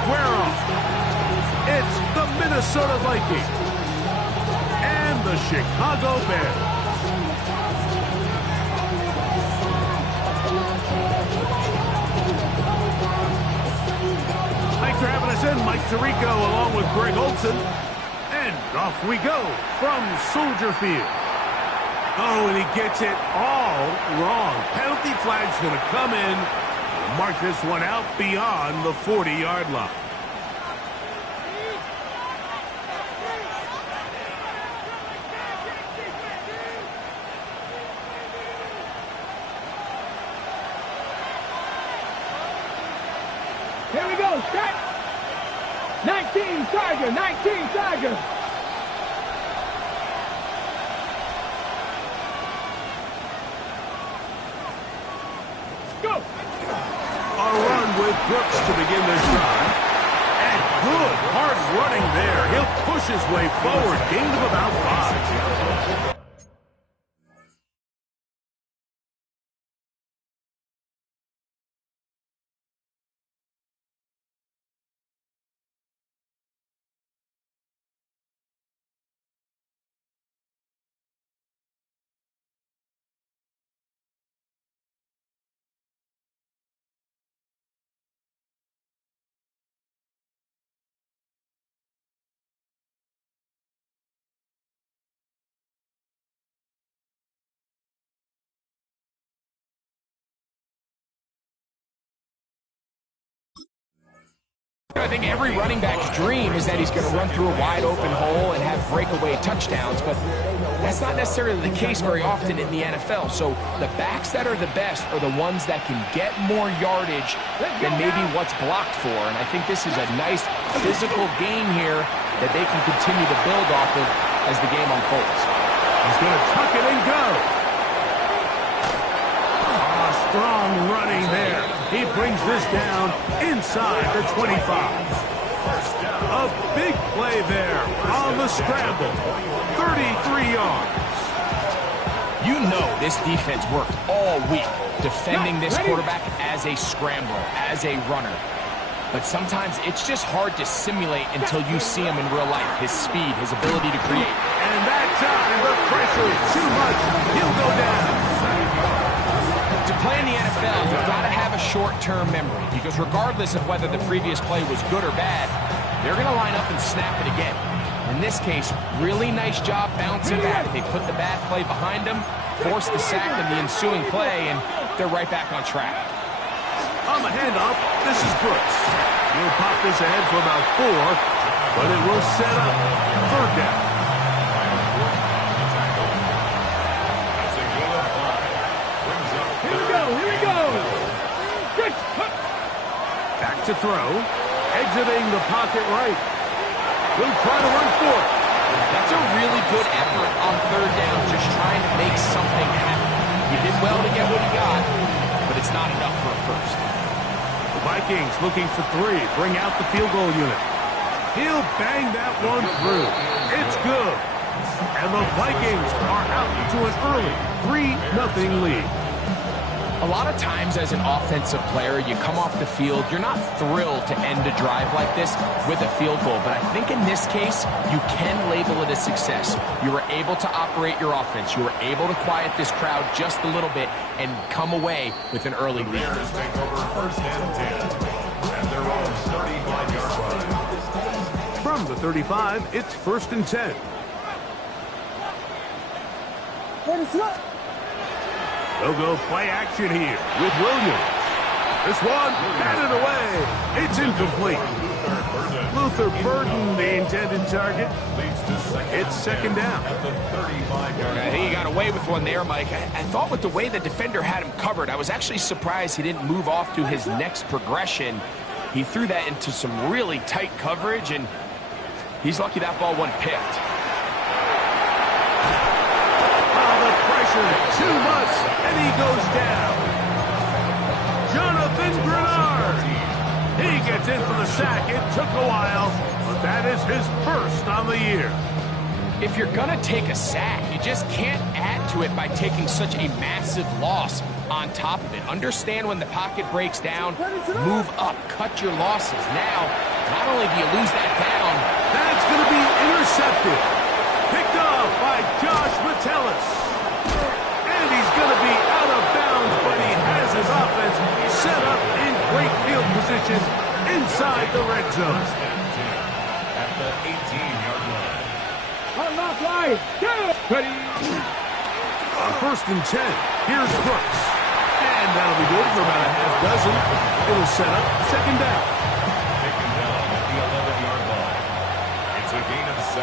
square off. It's the Minnesota Vikings and the Chicago Bears. Thanks for having us in, Mike Tirico, along with Greg Olson. And off we go from Soldier Field. Oh, and he gets it all wrong. Penalty flag's going to come in and mark this one out beyond the 40-yard line. Here we go, set. 19 Tiger, 19 Tiger. Go. A run with Brooks to begin this drive. And good, hard running there. He'll push his way forward. Gain of about 5. I think every running back's dream is that he's going to run through a wide open hole and have breakaway touchdowns, but that's not necessarily the case very often in the NFL. So the backs that are the best are the ones that can get more yardage than maybe what's blocked for, and I think this is a nice physical game here that they can continue to build off of as the game unfolds. He's going to tuck it and go. Strong running there. He brings this down inside the 25. A big play there on the scramble. 33 yards. You know this defense worked all week defending this quarterback as a scrambler, as a runner. But sometimes it's just hard to simulate until you see him in real life. His speed, his ability to create. And that time, the pressure is too much. He'll go down. To play in the NFL, you've got to have a short-term memory, because regardless of whether the previous play was good or bad, they're going to line up and snap it again. In this case, really nice job bouncing back. They put the bad play behind them, forced the sack in the ensuing play, and they're right back on track. On the handoff, this is Brooks. He'll pop this ahead for about 4, but it will set up 3rd down. Here we go. Back to throw. Exiting the pocket right. He'll try to run 4. That's a really good effort on 3rd down, just trying to make something happen. He did well to get what he got, but it's not enough for a first. The Vikings looking for 3. Bring out the field goal unit. He'll bang that one through. It's good. And the Vikings are out to an early 3-0 lead. A lot of times as an offensive player, you come off the field, you're not thrilled to end a drive like this with a field goal. But I think in this case, you can label it a success. You were able to operate your offense. You were able to quiet this crowd just a little bit and come away with an early lead. Bears take over 1st and 10 at their own 35-yard line. From the 35, it's 1st and 10. What is what? They'll go play action here with Williams. This one, batted away. It's incomplete. Luther Burden, the intended target. It's 2nd down. I think he got away with one there, Mike. I thought with the way the defender had him covered, I was actually surprised he didn't move off to his next progression. He threw that into some really tight coverage, and he's lucky that ball wasn't picked. Too much, and he goes down. Jonathan Grenard. He gets in for the sack. It took a while, but that is his 1st on the year. If you're going to take a sack, you just can't add to it by taking such a massive loss. on top of it. Understand when the pocket breaks down, move up, cut your losses. Now, not only do you lose that down, that's going to be intercepted. Picked off by Josh Metellus. And he's going to be out of bounds, but he has his offense set up in great field position inside the red zone. At the 18-yard line. Unlock line. Ready. On 1st and 10, here's Brooks. And that'll be good for about a half dozen. It'll set up 2nd down. Taken down at the 11-yard line. It's a gain of 7.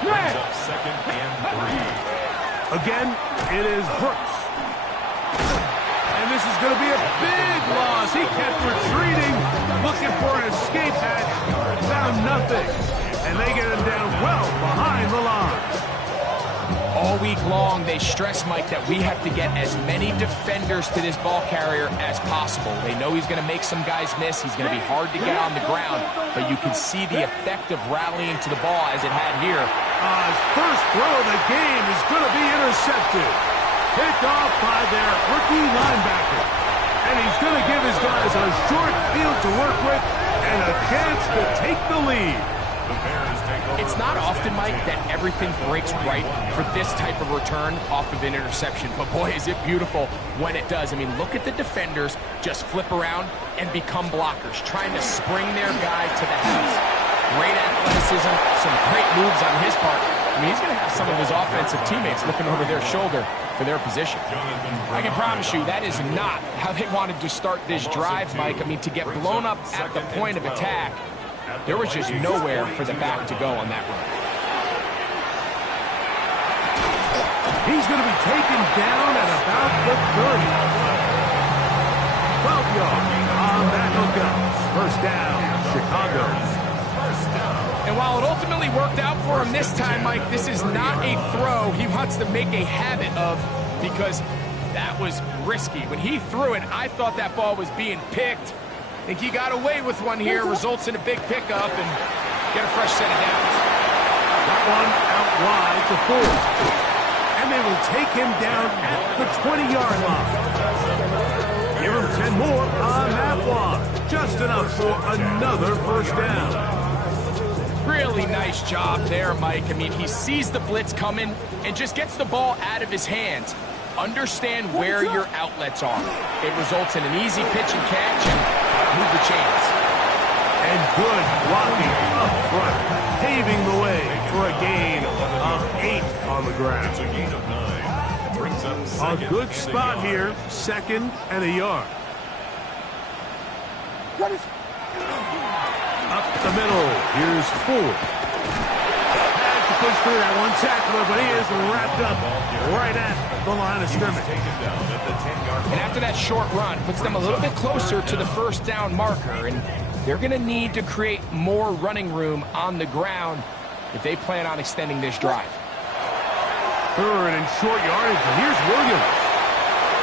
Brings up 2nd and 3. Again, it is Brooks. And this is going to be a big loss. He kept retreating, looking for an escape hatch. Found nothing. And they get him down well behind the line. all week long, they stress, Mike, that we have to get as many defenders to this ball carrier as possible. They know he's going to make some guys miss. He's going to be hard to get on the ground, but you can see the effect of rallying to the ball as it had here. His first throw of the game is going to be intercepted. Picked off by their rookie linebacker. And he's going to give his guys a short field to work with and a chance to take the lead. It's not often, Mike, that everything breaks right for this type of return off of an interception. But, boy, is it beautiful when it does. I mean, look at the defenders just flip around and become blockers, trying to spring their guy to the house. Great athleticism, some great moves on his part. I mean, he's going to have some of his offensive teammates looking over their shoulder for their position. I can promise you that is not how they wanted to start this drive, Mike. I mean, to get blown up at the point of attack, there was just nowhere for the back to go on that run. He's going to be taken down at about the 30. 12 yards on that hookup. First down, Chicago. And while it ultimately worked out for him this time, Mike, this is not a throw he wants to make a habit of, because that was risky. When he threw it, I thought that ball was being picked. I think he got away with one here, results in a big pickup, and get a fresh set of downs. That one out wide to 4. And they will take him down at the 20-yard line. Give him 10 more on that one. Just enough for another first down. Really nice job there, Mike. I mean, he sees the blitz coming and just gets the ball out of his hands. Understand where your outlets are. It results in an easy pitch and catch and move the chains. And good blocking up front, paving the way for a gain of 8 on the ground. It's a gain of 9. Brings up second. A good spot here, 2nd and a yard. Up the middle, here's Ford. Had to push through that one tackler, but he is wrapped up right at the line of scrimmage. And after that short run, puts them a little bit closer to the first down marker, and they're going to need to create more running room on the ground if they plan on extending this drive. 3rd and short yardage, and here's Williams.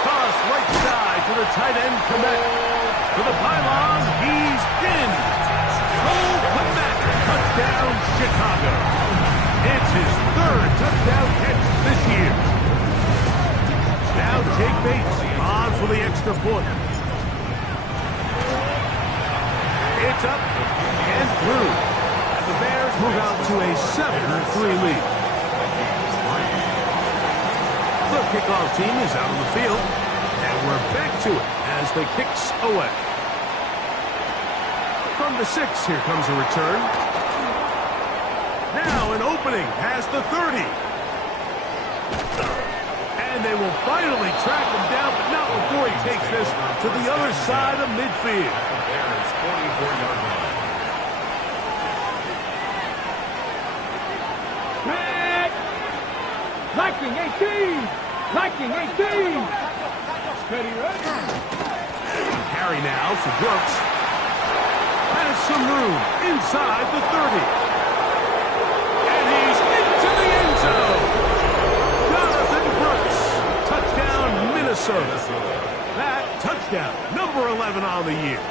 Toss right side to the tight end, Komet. To the pylon, he's in. Touchdown, Chicago. It's his 3rd touchdown catch this year. Now Jake Bates on for the extra point. It's up and through. And the Bears move out to a 7-3 lead. The kickoff team is out on the field. And we're back to it as the kicks away. From the 6, here comes a return. Now an opening past the 30. And they will finally track him down, but not before he takes this to the other side of midfield. There's 44-yard line. Viking 18! Viking 18! Ready, ready. Carry now for Brooks. Has some room inside the 30. And he's into the end zone. Jonathan Brooks. Touchdown, Minnesota. That touchdown, number 11 on the year.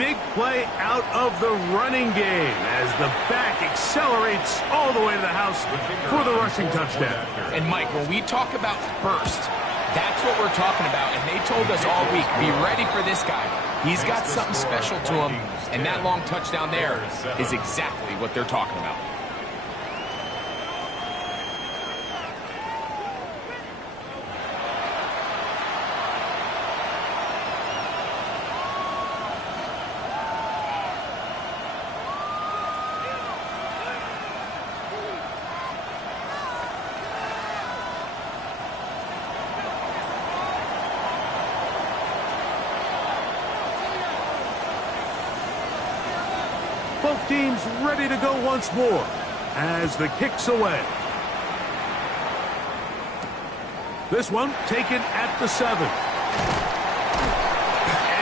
big play out of the running game as the back accelerates all the way to the house for the rushing touchdown. And Mike, when we talk about burst, that's what we're talking about. And they told us all week, be ready for this guy. He's got something special to him, and that long touchdown there is exactly what they're talking about. Both teams ready to go once more as the kick's away. This one taken at the 7. And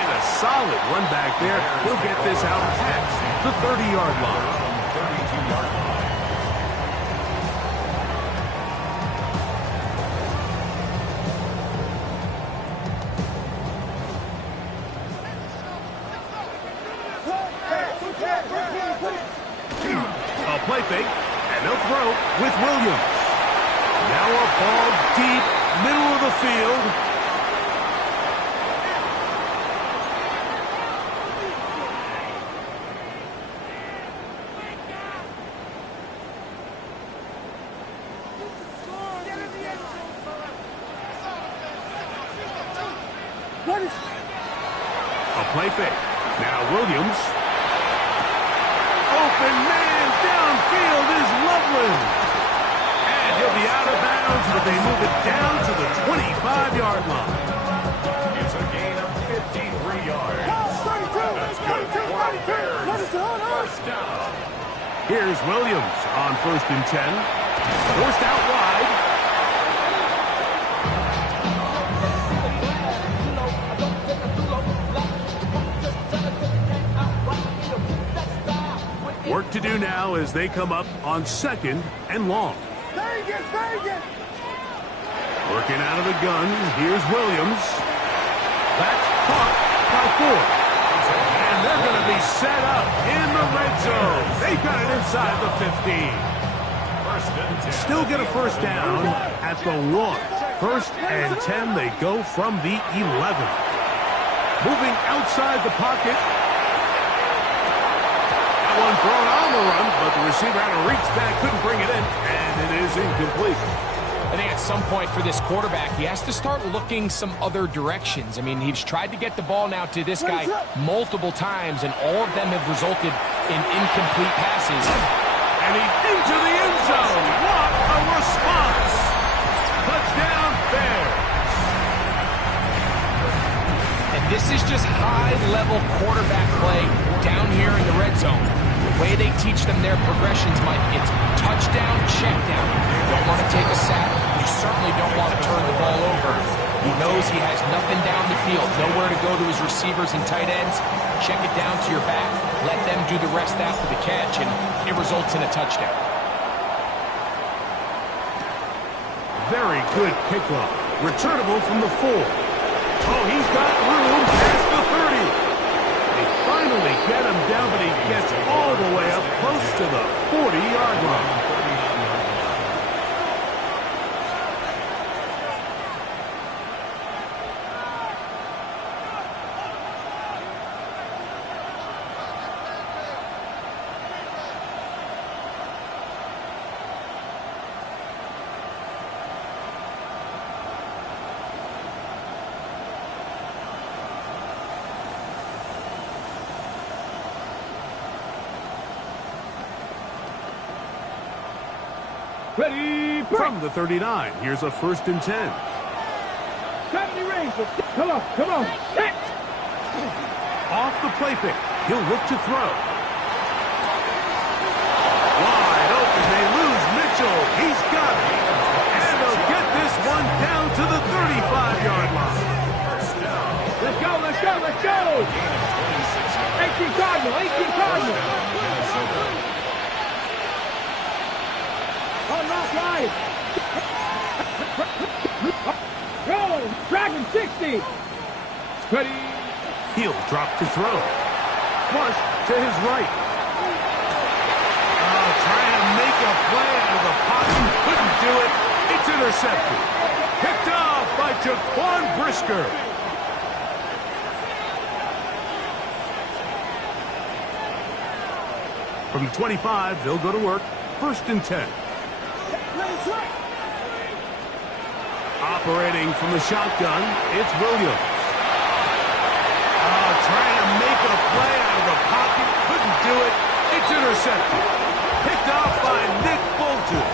a solid run back there. He'll get this out past the 30-yard line. 32-yard line. A play fake, and they'll throw with Williams. Now a ball deep, middle of the field. A play fake. Now Williams. Open man downfield is Loveland. And he'll be out of bounds, but they move it down to the 25-yard line. It's a gain of 53 yards. That's good for the Bears. First down. Here's Williams on 1st and 10. Forced out wide. Work to do now as they come up on 2nd and long. Working out of the gun. Here's Williams. That's caught by 4. And they're going to be set up in the red zone. They've got it inside the 15. Still get a first down at the 1. 1st and 10, they go from the 11. Moving outside the pocket. One thrown on the run, but the receiver had to reach back, couldn't bring it in, and it is incomplete. I think at some point for this quarterback, he has to start looking some other directions. I mean, he's tried to get the ball now to this guy multiple times, and all of them have resulted in incomplete passes. And he's into the end zone. What a response! Touchdown, Bears. And this is just high-level quarterback play down here in the red zone. The way they teach them their progressions, Mike, it's touchdown, check down. You don't want to take a sack. You certainly don't want to turn the ball over. He knows he has nothing down the field, nowhere to go to his receivers and tight ends. Check it down to your back. Let them do the rest after the catch, and it results in a touchdown. Very good kickoff. Returnable from the 4. Oh, he's got room past the 30. They finally get him down, but he gets all the way up close to the 40-yard line. Ready, break. From the 39, here's a 1st and 10. 70 rings. Come on, come on. Set. Off the play fake. He'll look to throw. Wide open. They lose Mitchell. He's got it. And they'll get this one down to the 35-yard line. Let's go, let's go, let's go. 18 Cardinal, 18 Cardinal. Oh, not right. Go, Dragon 60. Ready. He'll drop to throw. flush to his right. Oh, trying to make a play out of the pocket. Couldn't do it. It's intercepted. Picked off by Jaquan Brisker. From the 25, they'll go to work. 1st and 10. Operating from the shotgun, it's Williams. Oh, trying to make a play out of the pocket. Couldn't do it. It's intercepted. Picked off by Nick Bolton.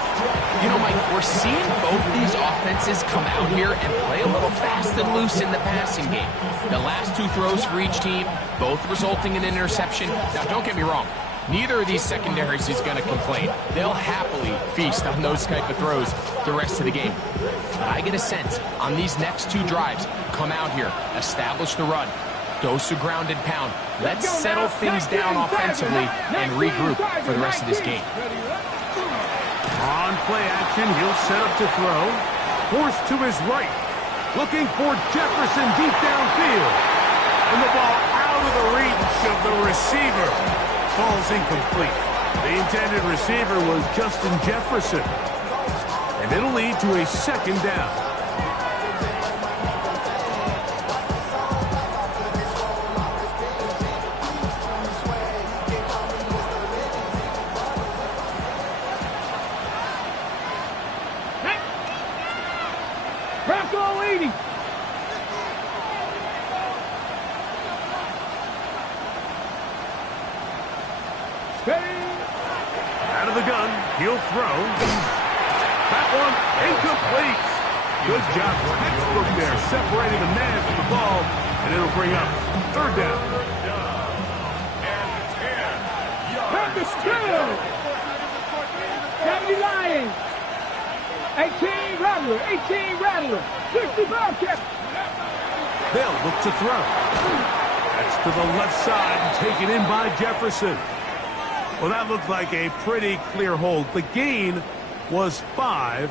You know, Mike, we're seeing both these offenses come out here and play a little fast and loose in the passing game. The last 2 throws for each team, both resulting in an interception. Now, don't get me wrong. Neither of these secondaries is going to complain. They'll happily feast on those type of throws the rest of the game. But I get a sense on these next 2 drives, come out here, establish the run, dose of ground and pound. Let's settle things down offensively and regroup for the rest of this game. On play action, he'll set up to throw. Forced to his right. Looking for Jefferson deep downfield. And the ball out of the reach of the receiver. Ball's incomplete. The intended receiver was Justin Jefferson. And it'll lead to a 2nd down. Bronco leading. Out of the gun, he'll throw. That one incomplete. Good job, textbook there, separating the man from the ball, and it'll bring up 3rd down. Packers 2. 70 Lions. 18 Rattler. 18 Rattler. 60 Bobcat. They'll look to throw. That's to the left side and taken in by Jefferson. Well, that looked like a pretty clear hold. The gain was 5,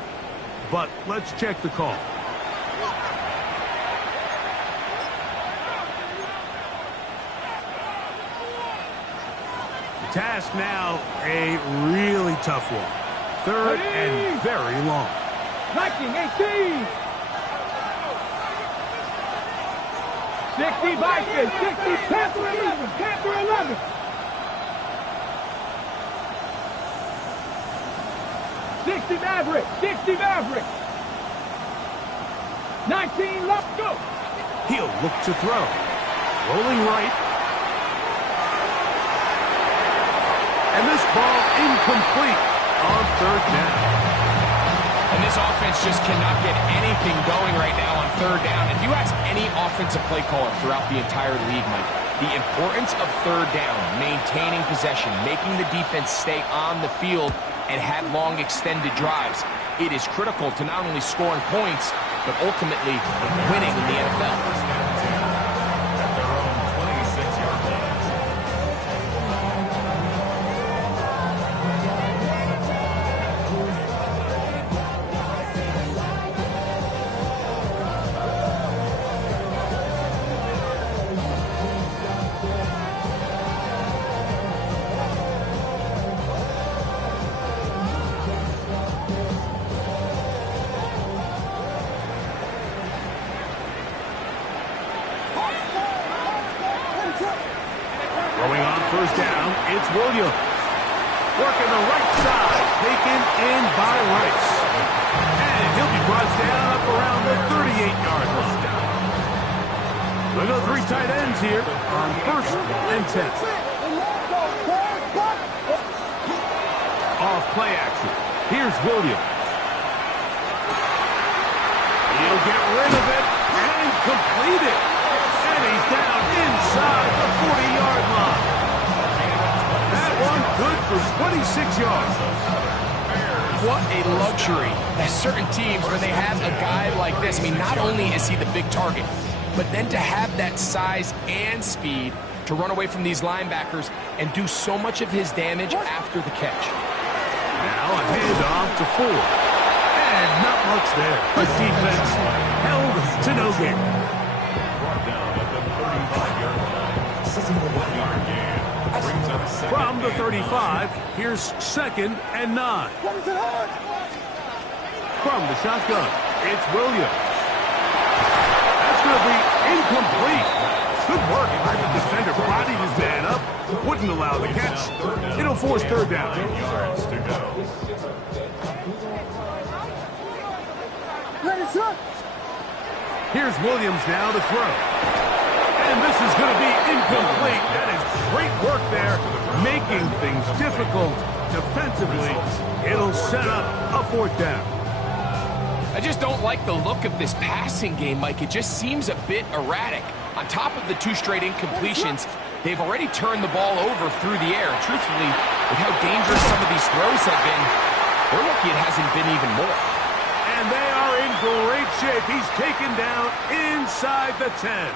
but let's check the call. The task now, a really tough one. 3rd and very long. Viking 18. 60 Vikings. 60 Panther 11. Panther 11. 60 Maverick. 60 Maverick. 19 left. Go. He'll look to throw. Rolling right. And this ball incomplete on 3rd down. And this offense just cannot get anything going right now on 3rd down. If you ask any offensive play caller throughout the entire league, Mike, the importance of 3rd down, maintaining possession, making the defense stay on the field and have long extended drives, it is critical to not only scoring points, but ultimately winning in the NFL. Throwing on 1st down, it's Williams. Working the right side, taken in by Rice. And he'll be brought down up around the 38-yard line. We'll go 3 tight ends here on 1st and 10. Off play action. Here's Williams. He'll get rid of it and complete it. And he's down inside the 40-yard line. That one good for 26 yards. What a luxury that certain teams, when they have a guy like this, I mean, not only is he the big target, but then to have that size and speed to run away from these linebackers and do so much of his damage after the catch. Now a handoff to Ford. And not much there. Good defense held to no gain. Brought down at the 35-yard line. 1-yard gain. From the 35, here's 2nd and 9. From the shotgun, it's Williams. That's going to be incomplete. Good work by the defender. Bodied his man up. Wouldn't allow the catch. It'll force 3rd down. Yards to go. Here's Williams now to throw. And this is going to be incomplete. That is great work there, making things difficult defensively. It'll set up a 4th down. I just don't like the look of this passing game, Mike. It just seems a bit erratic. On top of the 2 straight incompletions, they've already turned the ball over through the air. Truthfully, with how dangerous some of these throws have been, we're lucky it hasn't been even more. And they are in great shape. He's taken down inside the 10.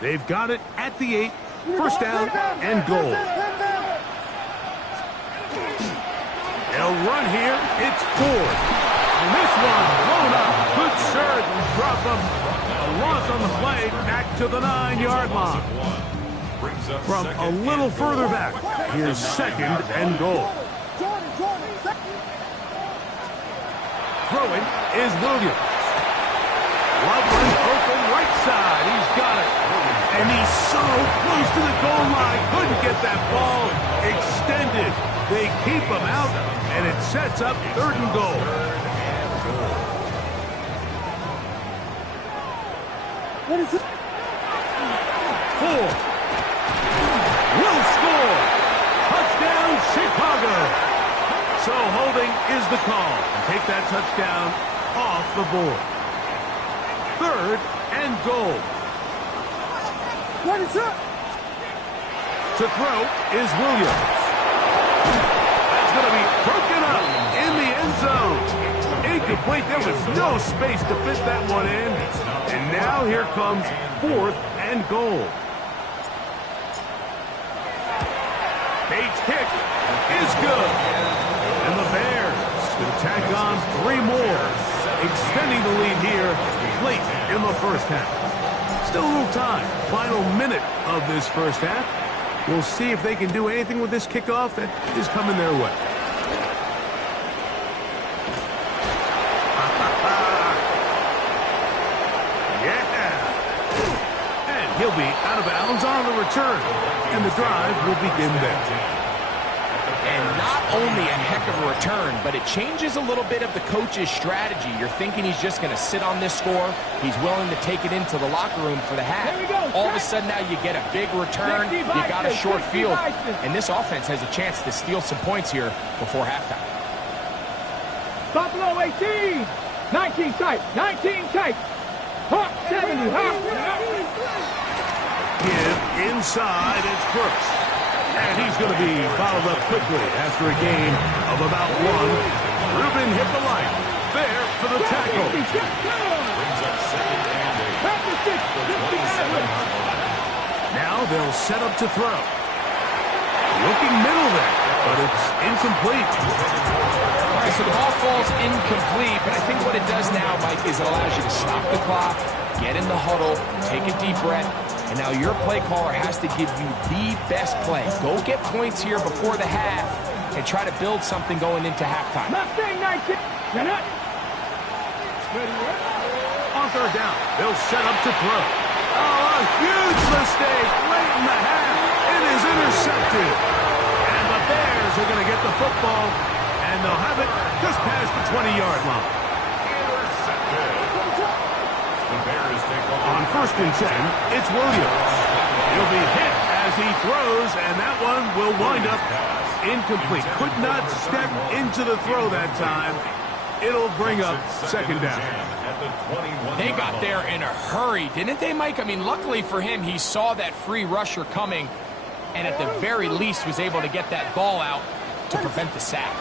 They've got it at the 8. 1st down and goal. They'll run here. It's 4th. And this one blown up. Good serve. Drop him. A loss on the play. Back to the 9-yard line. From a little further back, here's 2nd and goal. Throwing is Williams. Loveland open right side. He's got it. And he's so close to the goal line. Couldn't get that ball extended. They keep him out, and it sets up 3rd and goal. What is it? 4. Will score. Touchdown, Chicago. So holding is the call. And take that touchdown off the board. 3rd and goal. What is it? To throw is Williams. That's going to be broken up in the end zone. Incomplete. There was no space to fit that one in. And now here comes 4th and goal. Bates' kick is good. And the Bears will tack on 3 more, extending the lead here late in the 1st half. Still a little time. Final minute of this 1st half. We'll see if they can do anything with this kickoff that is coming their way. Yeah. And he'll be out of bounds on the return. And the drive will begin there. And not only a heck of a return, but it changes a little bit of the coach's strategy. You're thinking he's just going to sit on this score. He's willing to take it into the locker room for the half. All of a sudden now you get a big return. You got a short field. And this offense has a chance to steal some points here before halftime. Buffalo 18. 19 tight. 19 tight. Hawk 70. Hawk. Give inside. It's Brooks. And he's going to be fouled up quickly after a gain of about 1. Rubin hit the line. There for the tackle. Brings up 2nd and 8. Now they'll set up to throw. Looking middle there, but it's incomplete. Okay, so the ball falls incomplete, but I think what it does now, Mike, is it allows you to stop the clock, get in the huddle, take a deep breath, and now your play caller has to give you the best play. Go get points here before the half and try to build something going into halftime. On 3rd down, they'll set up to throw. Oh, a huge mistake late in the half. It is intercepted. And the Bears are going to get the football, and they'll have it just past the 20-yard line. On 1st and 10, it's Williams. He'll be hit as he throws, and that one will wind up incomplete. Could not step into the throw that time. It'll bring up 2nd down. They got there in a hurry, didn't they, Mike? I mean, luckily for him, he saw that free rusher coming, and at the very least was able to get that ball out to prevent the sack.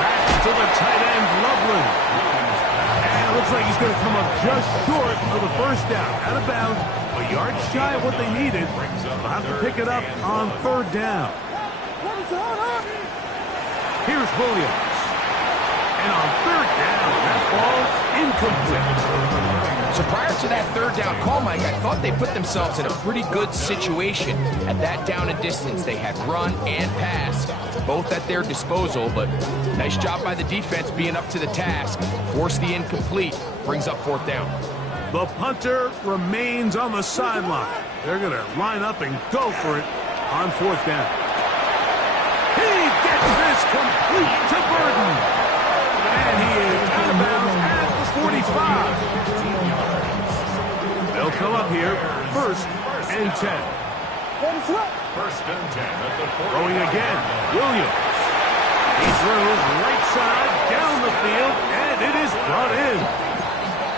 Back to the tight end, Loveland. It looks like he's going to come up just short of the 1st down. Out of bounds, a yard shy of what they needed. They'll have to pick it up on 3rd down. Here's Williams. And on third down, that ball's incomplete. So prior to that third down call, Mike, I thought they put themselves in a pretty good situation at that down and distance. They had run and pass, both at their disposal, but nice job by the defense being up to the task. Force the incomplete, brings up fourth down. The punter remains on the sideline. They're going to line up and go for it on fourth down. He gets this complete to Burden. And he is out of bounds at the 45. They'll come up here, first and 10. First and 10 at the 40. Throwing again, Williams. He throws right side down the field, and it is brought in.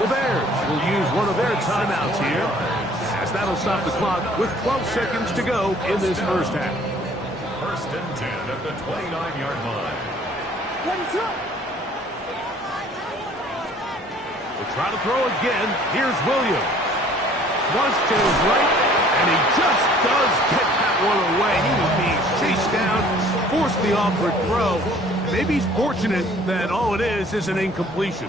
The Bears will use one of their timeouts here, as that'll stop the clock with 12 seconds to go in this first half. First and 10 at the 29-yard line. We'll try to throw again. Here's Williams. Flush to his right, and he just does get that one away. He was being chased down, forced the awkward throw. Maybe he's fortunate that all it is an incompletion.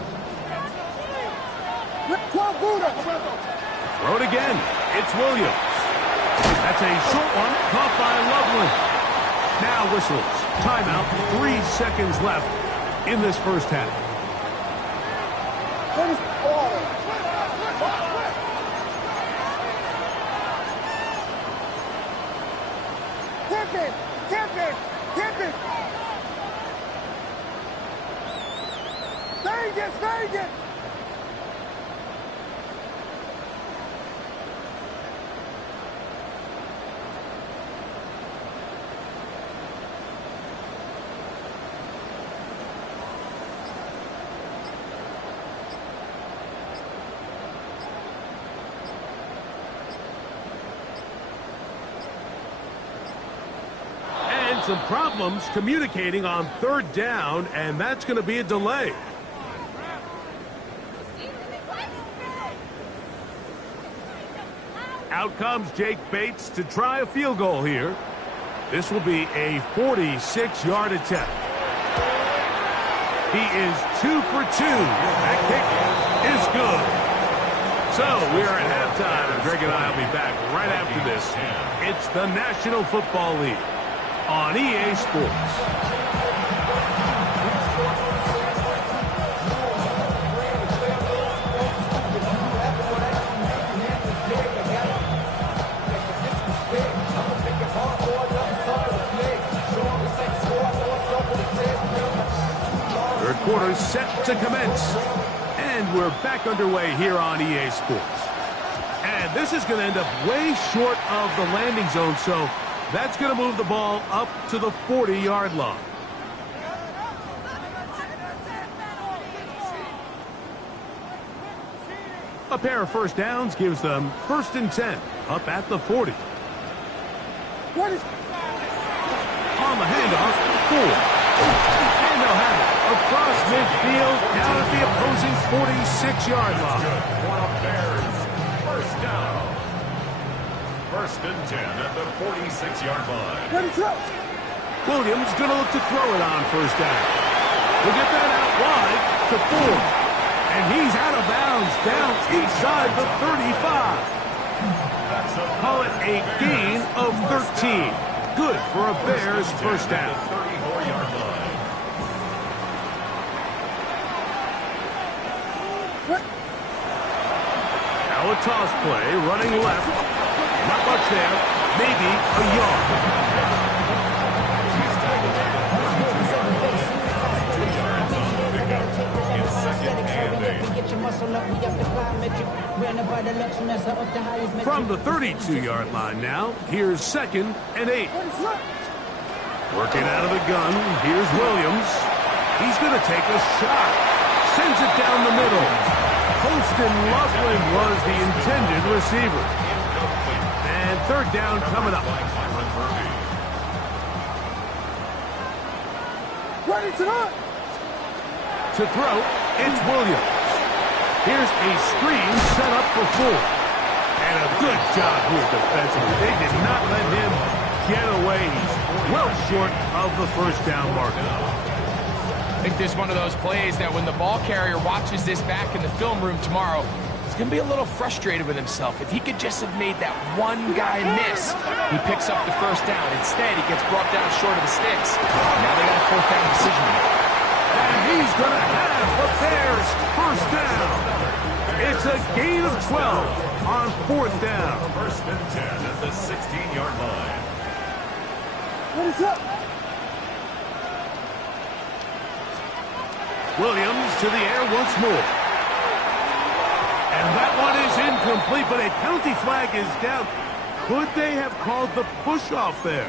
Throw it again. It's Williams. That's a short one caught by Loveland. Now whistles. Timeout. 3 seconds left in this first half. Vegas! And some problems communicating on third down, and that's going to be a delay. Out comes Jake Bates to try a field goal here. This will be a 46-yard attempt. He is 2 for 2. That kick is good. So we are at halftime, and Greg and I will be back right after this. It's the National Football League on EA Sports. Quarter set to commence, and we're back underway here on EA Sports. And this is going to end up way short of the landing zone, so that's going to move the ball up to the 40-yard line. A pair of first downs gives them first and 10 up at the 40. On the handoff, 4. And they'll have it across midfield, down at the opposing 46-yard line. Bears, first down. First and 10 at the 46-yard line. Williams going to look to throw it on first down. He'll get that out wide to 4. And he's out of bounds down inside the 35. Call it a gain of 13. Good for a Bears first down. 34-yard line. Now a toss play, running left. Not much there. Maybe a yard. From the 32-yard line now, here's second and 8. Working out of the gun, here's Williams. He's going to take a shot. Sends it down the middle. Holston Loveland was the intended receiver. And third down coming up. To throw, it's Williams. Here's a screen set up for 4. And a good job here defensively. They did not let him get away. He's well short of the first down marker. I think this is one of those plays that when the ball carrier watches this back in the film room tomorrow, he's going to be a little frustrated with himself. If he could just have made that one guy miss, he picks up the first down. Instead, he gets brought down short of the sticks. Now they got a fourth down decision to make. And he's going to have the Bears first down. It's a gain of 12 on fourth down. First and 10 at the 16-yard line. What is up? Williams to the air once more. And that one is incomplete, but a penalty flag is down. Could they have called the push-off there?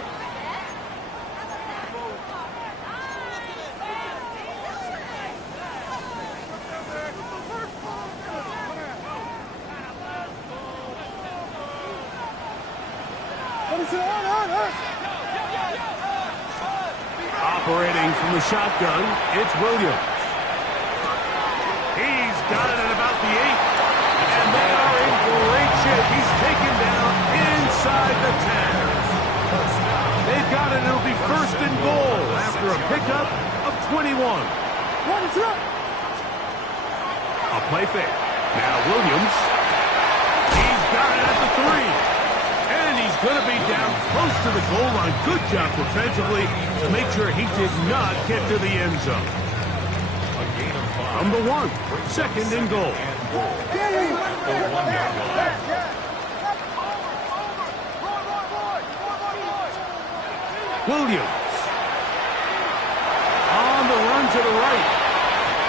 Operating from the shotgun, it's Williams. He's got it at about the 8. And they are in great shape. He's taken down inside the 10. They've got it. It'll be first and goal after a pickup of 21. What is up? A play fake. Now Williams. He's got it at the 3. And he's going to be down close to the goal line. Good job defensively to make sure he did not get to the end zone. From the 1, second and goal. Williams on the run to the right.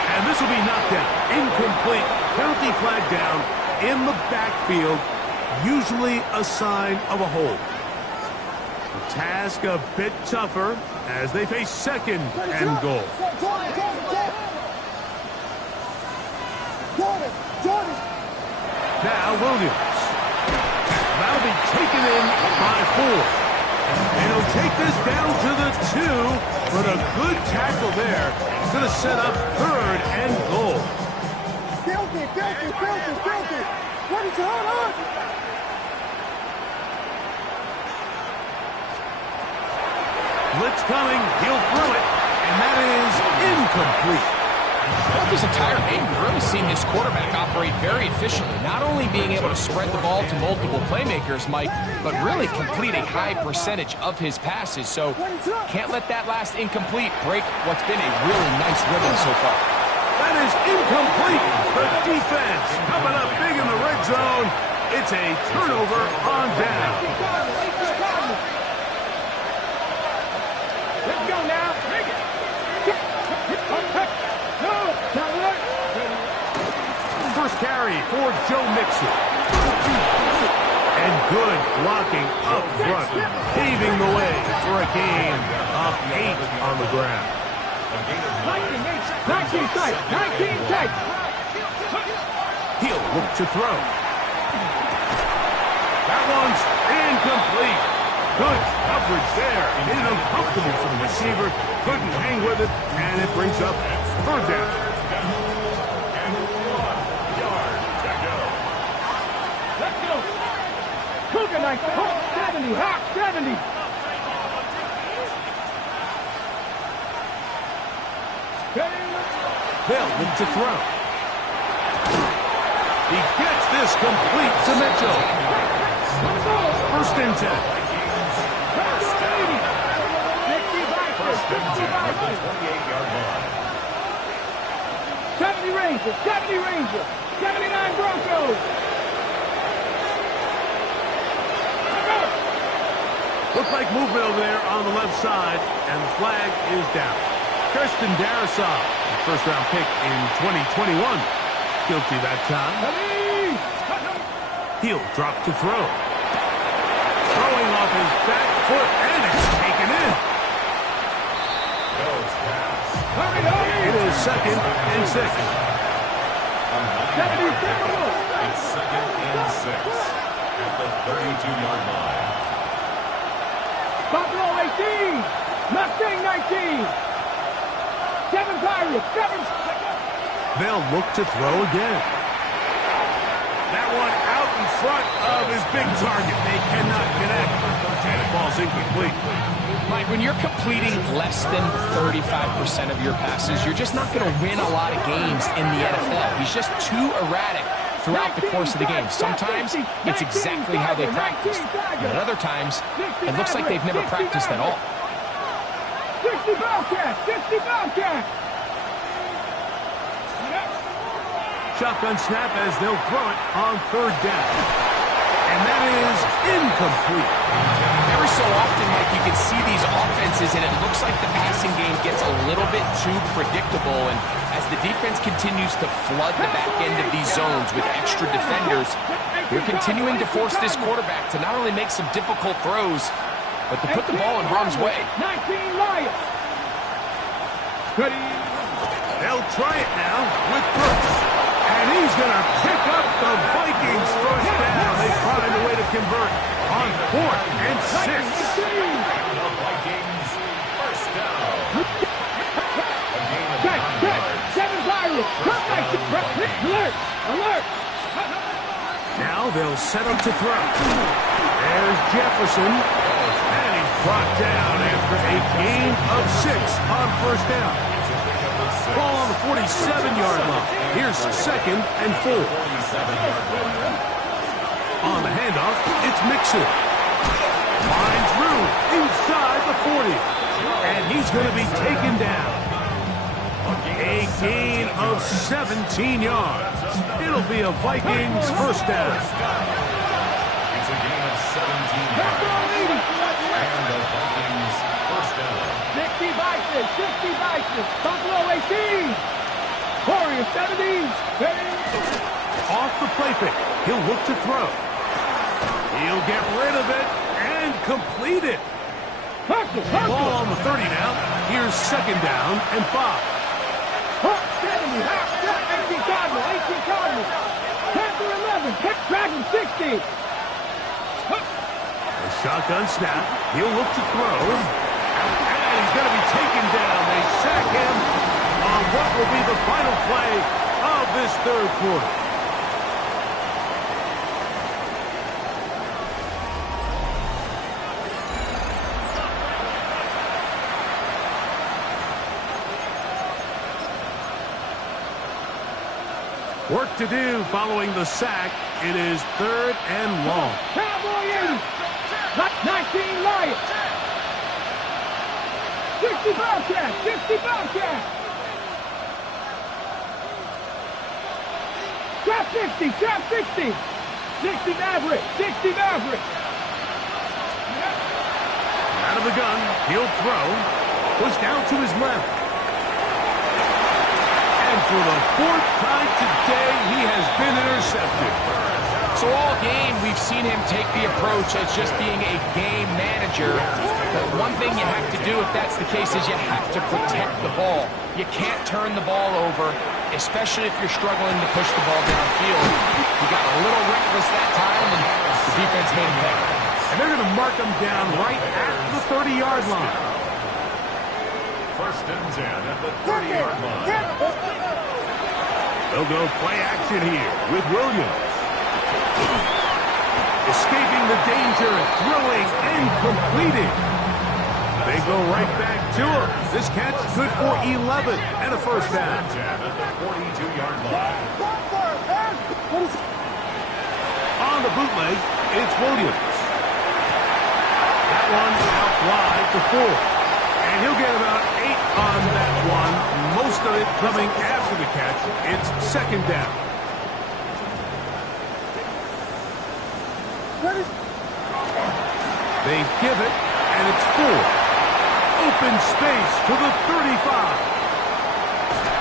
And this will be knocked down. Incomplete. Penalty flag down in the backfield. Usually a sign of a hold. The task a bit tougher as they face second and goal. Now Williams. That'll be taken in by 4. And he'll take this down to the 2, but a good tackle there. It's going to set up third and goal. Filthy. What is going on? Blitz coming, he'll throw it, and that is incomplete. Throughout this entire game, we've really seen this quarterback operate very efficiently, not only being able to spread the ball to multiple playmakers, Mike, but really complete a high percentage of his passes. So can't let that last incomplete break what's been a really nice rhythm so far. That is incomplete. The defense coming up big in the red zone. It's a turnover on down. Let's go now. First carry for Joe Mixon. And good blocking up front, paving the way for a gain of 8 on the ground. 19 tight. He'll look to throw. That one's incomplete. Good coverage there. Made it uncomfortable for the receiver. Couldn't hang with it, and it brings up third down. Cougar like 70, hot 70. They'll look to throw. He gets this complete to Mitchell. First and 10. First and 10 at the 28-yard line. 70 Rangers, 79 Broncos. Looks like movement over there on the left side, and the flag is down. Kirsten Darrisaw, the first-round pick in 2021. Guilty that time. He'll drop to throw. Throwing off his back foot, and it's taken in. It is second and 6. It's second and 6 at the 32-yard line. Buffalo 18, Mustang 19. 7 Pirates, 7. They'll look to throw again. That one out in front of his big target. They cannot connect, and it falls incomplete. Mike, when you're completing less than 35% of your passes, you're just not going to win a lot of games in the NFL. He's just too erratic throughout the course of the game. Sometimes it's exactly how they practice, and at other times it looks like they've never practiced at all. 60 Bobcat! 60 Bobcat! Shotgun snap as they'll throw it on third down. And that is incomplete. Every so often, Mike, you can see these offenses, and it looks like the passing game gets a little bit too predictable. And as the defense continues to flood the back end of these zones with extra defenders, they're continuing to force this quarterback to not only make some difficult throws, but to put the ball in harm's way. 19 Lions. They'll try it now with Brooks. And he's going to pick up the Vikings first down. They find a way to convert on 4th and 6. The Vikings first down. Seven Pirates. Alert! Alert! Now they'll set up to throw. There's Jefferson. And he's brought down after a gain of 6 on first down. Ball on the 47-yard line. Here's 2nd and 4. On the handoff, it's Mixon. Finds room inside the 40. And he's going to be taken down. A gain of 17 yards. It'll be a Vikings first down. It's a gain of 17 yards. And the Vikings first down. 60 Vikings. 60 Vikings. Buffalo 18. Warriors 17. Off the play fake. He'll look to throw. He'll get rid of it and complete it. Ball on the 30 now. Here's 2nd down and 5. 70. 18 Cardinals. 18 Cardinals. Panther 11. Dragon 60. A shotgun snap. He'll look to throw. And he's going to be taken down. They sack him on what will be the final play of this third quarter. Work to do following the sack. It is 3rd and long. Cowboy 80. 19 Lions. 60 Bobcat. 60 Bobcat. Trap 60. Trap 60. 60 Maverick. 60 Maverick. Out of the gun. He'll throw. Push down to his left. And for the 4th time today, he has been intercepted. So all game, we've seen him take the approach as just being a game manager. But one thing you have to do if that's the case is you have to protect the ball. You can't turn the ball over, especially if you're struggling to push the ball downfield. He got a little reckless that time, and the defense made him pay. And they're going to mark him down right at the 30-yard line. 1st and 10 at the 30-yard line. They'll go play action here with Williams. Escaping the danger, throwing and completing. They go right back to him. This catch good for 11 and a first down. At the 42-yard line. On the bootleg, it's Williams. That one out wide to 4. And he'll get about 8 on that one. Most of it coming after the catch. It's 2nd down. They give it, and it's 4. Open space to the 35.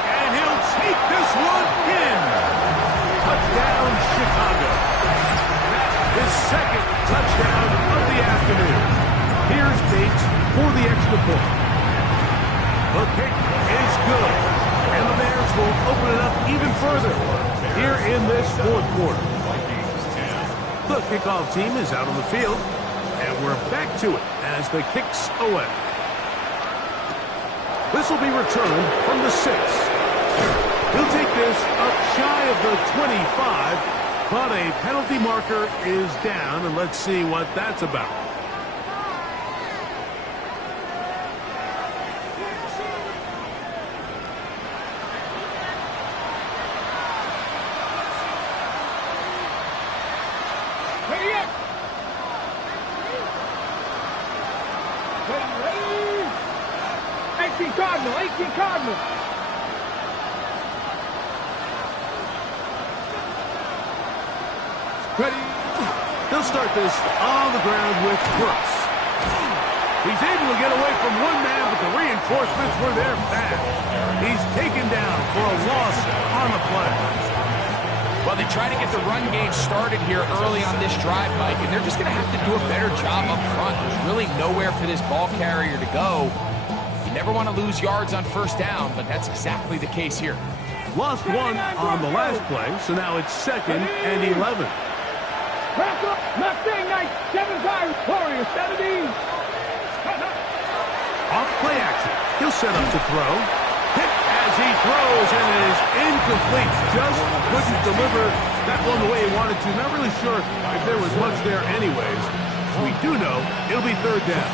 And he'll take this one in. Touchdown, Chicago. That's his 2nd touchdown of the afternoon. Here's Bates for the extra point. The kick is good. And the Bears will open it up even further here in this 4th quarter. The kickoff team is out on the field. And we're back to it as the kick's away. This will be returned from the 6. He'll take this up shy of the 25. But a penalty marker is down, and let's see what that's about. Ready up. 18 Cardinal, 18 Cardinal. Ready. He'll start this on the ground with Brooks. He's able to get away from one man, but the reinforcements were there fast. He's taken down for a loss on the play. Well, they try to get the run game started here early on this drive, Mike, and they're just going to have to do a better job up front. There's really nowhere for this ball carrier to go. You never want to lose yards on first down, but that's exactly the case here. Lost one on the last play, so now it's 2nd and 11. Wrap up, Mustang Knight, 7-5, Warrior 17. Off play action. He'll set up to throw. Hit as he throws, and it is incomplete. Just couldn't deliver that one the way he wanted to. Not really sure if there was much there anyways. We do know it'll be 3rd down.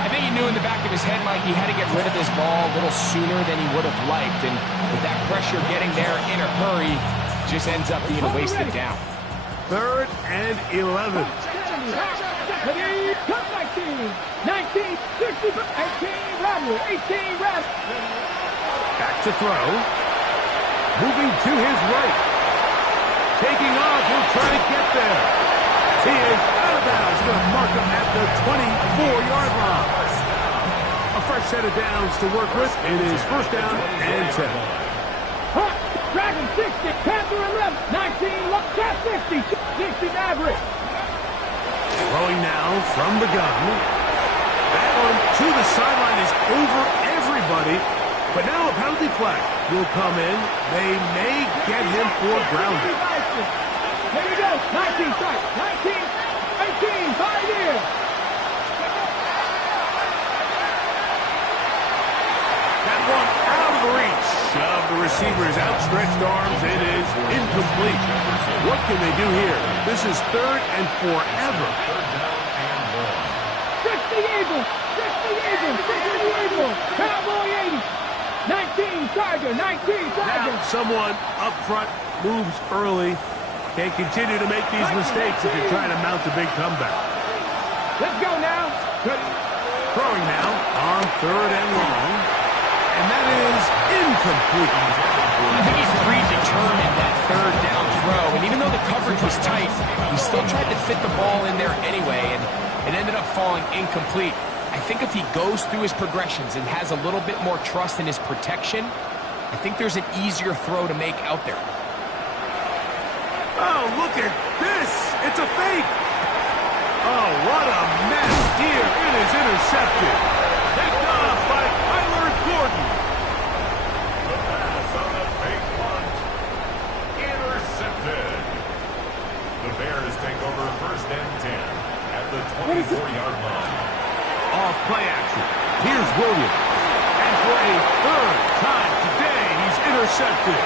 I think he knew in the back of his head, Mike, he had to get rid of this ball a little sooner than he would have liked. And with that pressure getting there in a hurry, just ends up being a wasted down. 3rd and 11. 19, 60, 18, Radley, 18, Radley. Back to throw. Moving to his right. Taking off, he'll try to get there. He is out of bounds. Going to mark him at the 24-yard line. A fresh set of downs to work with. It is 1st down and 10. Hot, Dragon 60, Panther 11, 19, Cat 60, 60 Maverick. Throwing now from the gun. That one to the sideline is over everybody. But now a penalty flag will come in. They may get him for grounding. Here we go. 19 strike. 19, 18, 5 years. That one out of the reach of the receiver's outstretched arms. It is incomplete. What can they do here? This is 3rd and forever. 60 Eagle. 60 Eagle. 60 Eagle. Cowboy 80. 19 Tiger. 19 Tiger. Now someone up front moves early. Can't continue to make these mistakes if you're trying to mount a big comeback. Let's go now. Throwing now on 3rd and long. And that is incomplete. I think he's predetermined that 3rd down throw. And even though the coverage was tight, he still tried to fit the ball in there anyway. And it ended up falling incomplete. I think if he goes through his progressions and has a little bit more trust in his protection, I think there's an easier throw to make out there. Oh, look at this. It's a fake. Oh, what a mess here. It is intercepted. Picked off by Tyler Gordon. The pass on a fake punt. Intercepted. The Bears take over 1st and 10 at the 24-yard line. Off play action. Here's Williams. And for a 3rd time today, he's intercepted.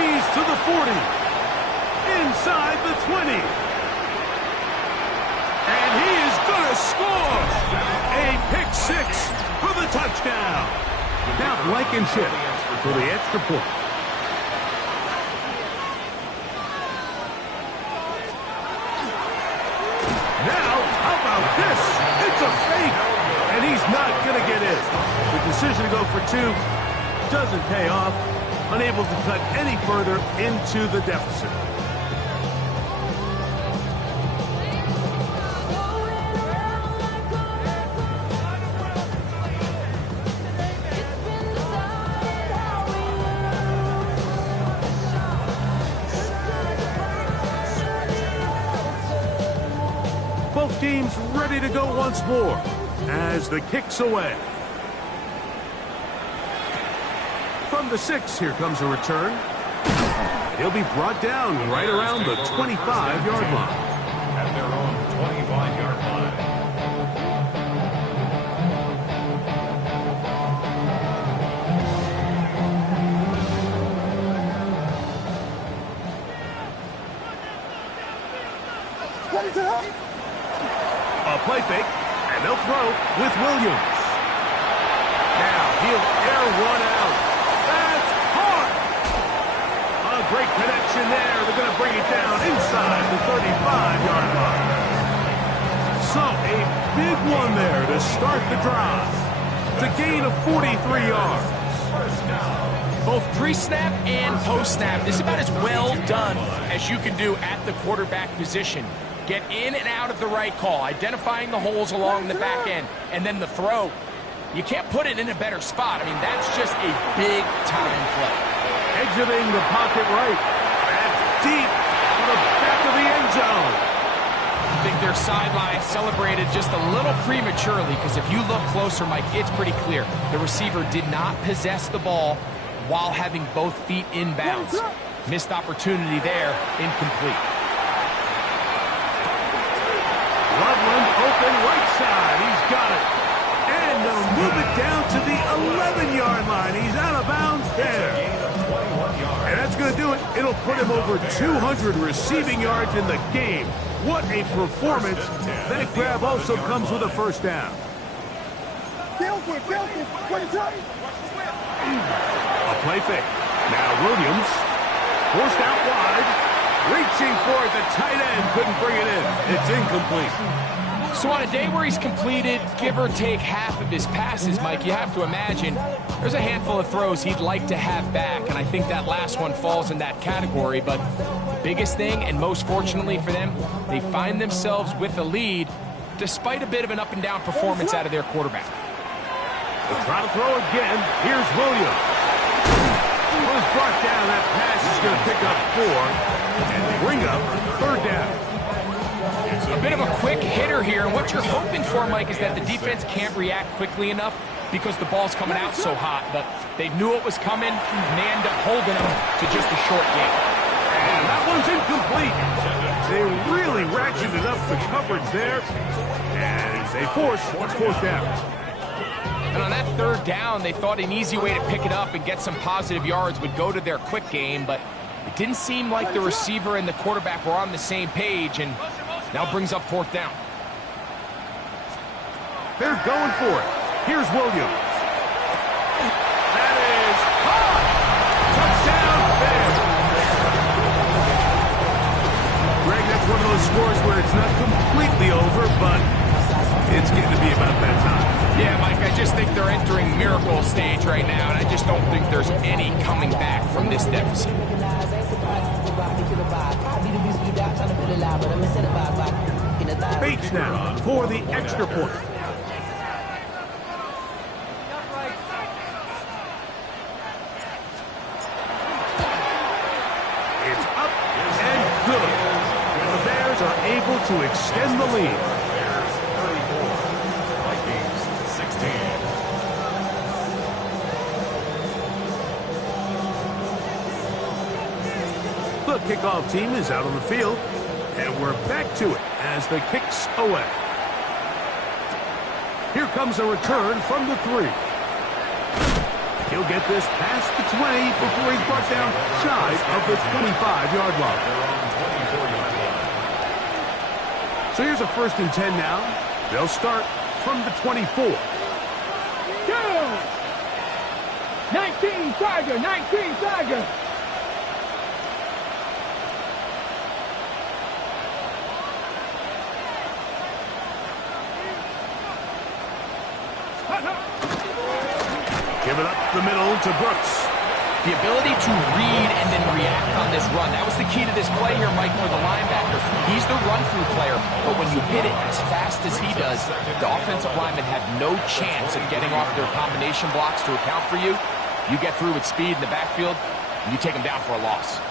He's to the 40. Inside the 20. And he is going to score. A pick 6 for the touchdown. Now Blankenship for the extra point. Now, how about this? It's a fake. And he's not going to get in. The decision to go for 2 doesn't pay off. Unable to cut any further into the deficit. Both teams ready to go once more as the kick's away. From the 6, here comes a return. He'll be brought down right around the 25-yard line. At their own 25-yard line. A play fake, and they'll throw with Williams. Now he'll air one out. That's hard. A great connection there. They're going to bring it down inside the 35-yard line. So a big one there to start the drive. It's a gain of 43 yards. Both pre-snap and post-snap, this is about as well done as you can do at the quarterback position. Get in and out of the right call, identifying the holes along the back end, and then the throw. You can't put it in a better spot. I mean, that's just a big-time play. Exiting the pocket right. That's deep to the back of the end zone. I think their sideline celebrated just a little prematurely because if you look closer, Mike, it's pretty clear. The receiver did not possess the ball while having both feet inbounds. Missed opportunity there, incomplete. Loveland open right side. He's got it. And they'll move it down to the 11-yard line. He's out of bounds there. And that's going to do it. It'll put him over 200 receiving yards in the game. What a performance. That grab also comes with a first down. A play fake. Now Williams forced out wide. Reaching for it. The tight end couldn't bring it in. It's incomplete. So on a day where he's completed, give or take half of his passes, Mike, you have to imagine there's a handful of throws he'd like to have back, and I think that last one falls in that category. But the biggest thing, and most fortunately for them, they find themselves with a lead despite a bit of an up-and-down performance out of their quarterback. They'll try to throw again. Here's Williams. He was brought down. That pass is going to pick up 4 and bring up third down. A bit of a quick hitter here, and what you're hoping for, Mike, is that the defense can't react quickly enough because the ball's coming out so hot, but they knew it was coming, and they end up holding them to just a short game. And that one's incomplete. They really ratcheted up the coverage there, and they force fourth down. And on that third down, they thought an easy way to pick it up and get some positive yards would go to their quick game, but it didn't seem like the receiver and the quarterback were on the same page, and now brings up fourth down. They're going for it. Here's Williams. That is caught. Touchdown, Bears. Greg, that's one of those scores where it's not completely over, but it's getting to be about that time. Yeah, Mike, I just think they're entering miracle stage right now, and I just don't think there's any coming back from this deficit. Bates now for the extra point. It's up and good. The Bears are able to extend the lead. Bears 34, Vikings 16. The kickoff team is out on the field, and we're back to it as the kick's away. Here comes a return from the 3. He'll get this past the 20 before he's brought down shy of the 25-yard line. So here's a 1st and 10 now. They'll start from the 24. 19 Tiger, 19 Tiger. Give it up the middle to Brooks. The ability to read and then react on this run. That was the key to this play here, Mike, for the linebacker. He's the run-through player, but when you hit it as fast as he does, the offensive linemen have no chance of getting off their combination blocks to account for you. You get through with speed in the backfield, and you take them down for a loss.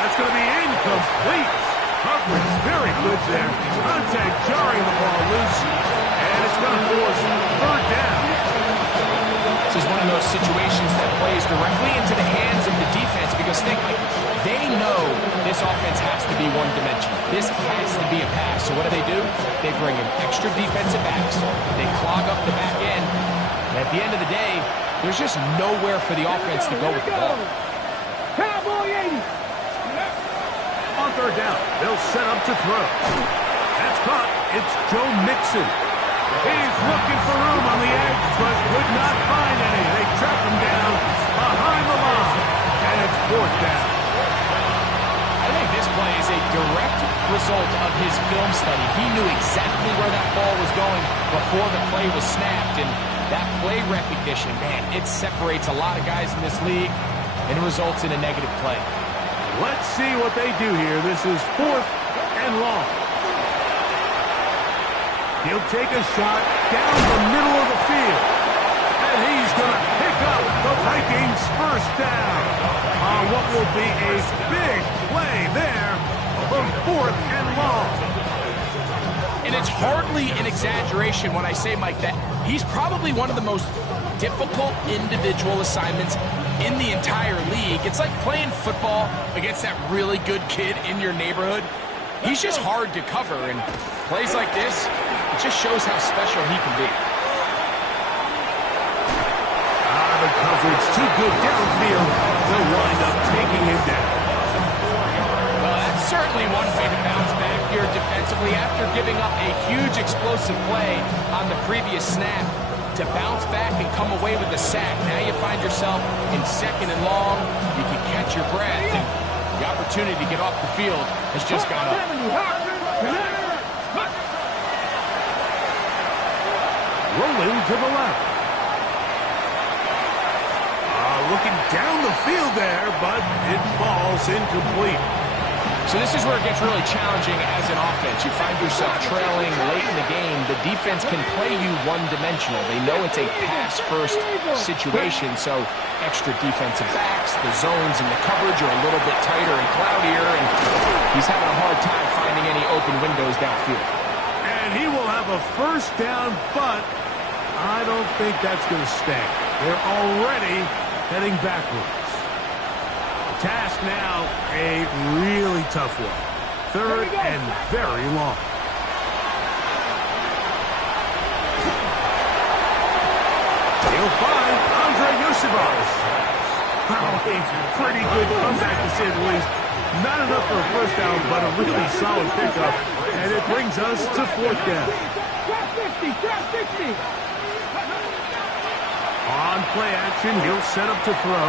That's going to be incomplete. Coverage very good there. Contact jarring the ball loose, and it's going to force third down. This is one of those situations that plays directly into the hands of the defense because think, like, they know this offense has to be one-dimensional. This has to be a pass. So what do? They bring in extra defensive backs. They clog up the back end. there's just nowhere for the offense to go with the ball. Cowboy 80. On third down, they'll set up to throw. That's caught. It's Joe Mixon. He's looking for room on the edge, but could not find any. They track him down behind the line, and it's fourth down. I think this play is a direct result of his film study. He knew exactly where that ball was going before the play was snapped, and that play recognition, man, it separates a lot of guys in this league, and it results in a negative play. Let's see what they do here. This is fourth and long. He'll take a shot down the middle of the field. And he's going to pick up the Vikings' first down on what will be a big play there from fourth and long. And it's hardly an exaggeration when I say, Mike, that he's probably one of the most difficult individual assignments in the entire league. It's like playing football against that really good kid in your neighborhood. He's just hard to cover, and plays like this, it just shows how special he can be. The coverage too good downfield. They'll wind up taking him down. Well, that's certainly one way to bounce back here defensively after giving up a huge explosive play on the previous snap. To bounce back and come away with a sack. Now you find yourself in second and long. You can catch your breath, and the opportunity to get off the field has just gone up. Rolling to the left. Looking down the field there, but it falls incomplete. So this is where it gets really challenging as an offense. You find yourself trailing late in the game. The defense can play you one-dimensional. They know it's a pass-first situation, so extra defensive backs, the zones and the coverage are a little bit tighter and cloudier, and he's having a hard time finding any open windows downfield. And he will have a first down, but I don't think that's going to stay. They're already heading backwards. Task now, a really tough one. Third and very long. He'll find Andre Yosibas. A pretty good comeback, to say the least. Not enough for a first down, but a really solid pickup. And it brings us to fourth down. Trap 50. On play action, he'll set up to throw.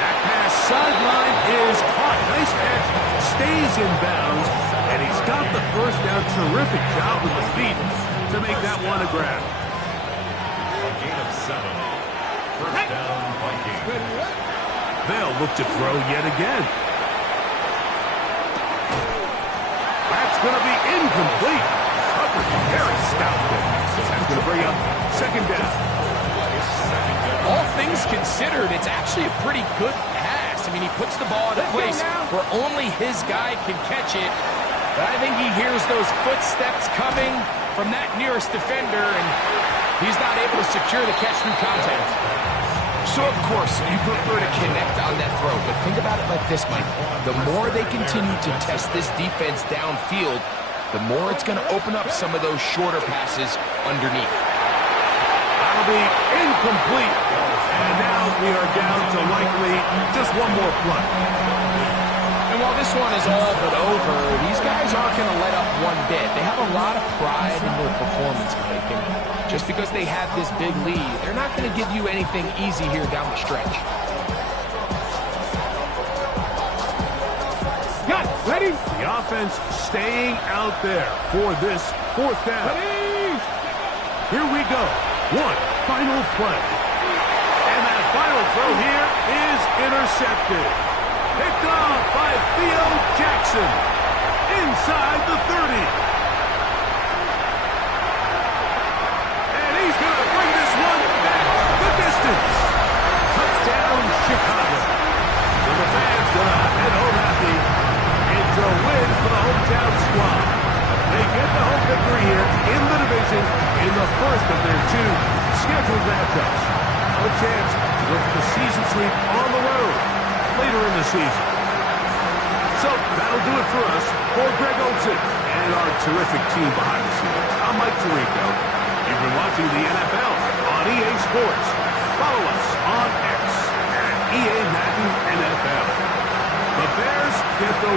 That pass sideline is caught. Nice catch. Stays in bounds. And he's got the first down. Terrific job with the feet to make that one a grab. A gain of 7. First down, Vikings. They'll look to throw yet again. That's going to be incomplete. Coverage very stout there. That's going to bring up second down. All things considered, it's actually a pretty good pass. I mean, he puts the ball in a place where only his guy can catch it. But I think he hears those footsteps coming from that nearest defender, and he's not able to secure the catch through contact. So, of course, you prefer to connect on that throw. But think about it like this, Mike. The more they continue to test this defense downfield, the more it's going to open up some of those shorter passes underneath. That'll be incomplete. And now we are down to likely just one more play. And while this one is all but over, these guys aren't going to let up one bit. They have a lot of pride in their performance, Mike. And just because they have this big lead, they're not going to give you anything easy here down the stretch. Got it. Ready? The offense staying out there for this fourth down. Ready? Here we go. One final play. And that final throw here is intercepted. Picked off by Theo Jackson inside the 30. And he's going to bring this one back the distance. Touchdown, Chicago. So the fans going to head home happy. It's a win for the hometown squad. They get the home victory here in the division in the first of their two scheduled matchups. A chance to go for the season sweep on the road later in the season. So that'll do it for us. For Greg Olsen and our terrific team behind the scenes, I'm Mike Tirico. You've been watching the NFL on EA Sports. Follow get the win.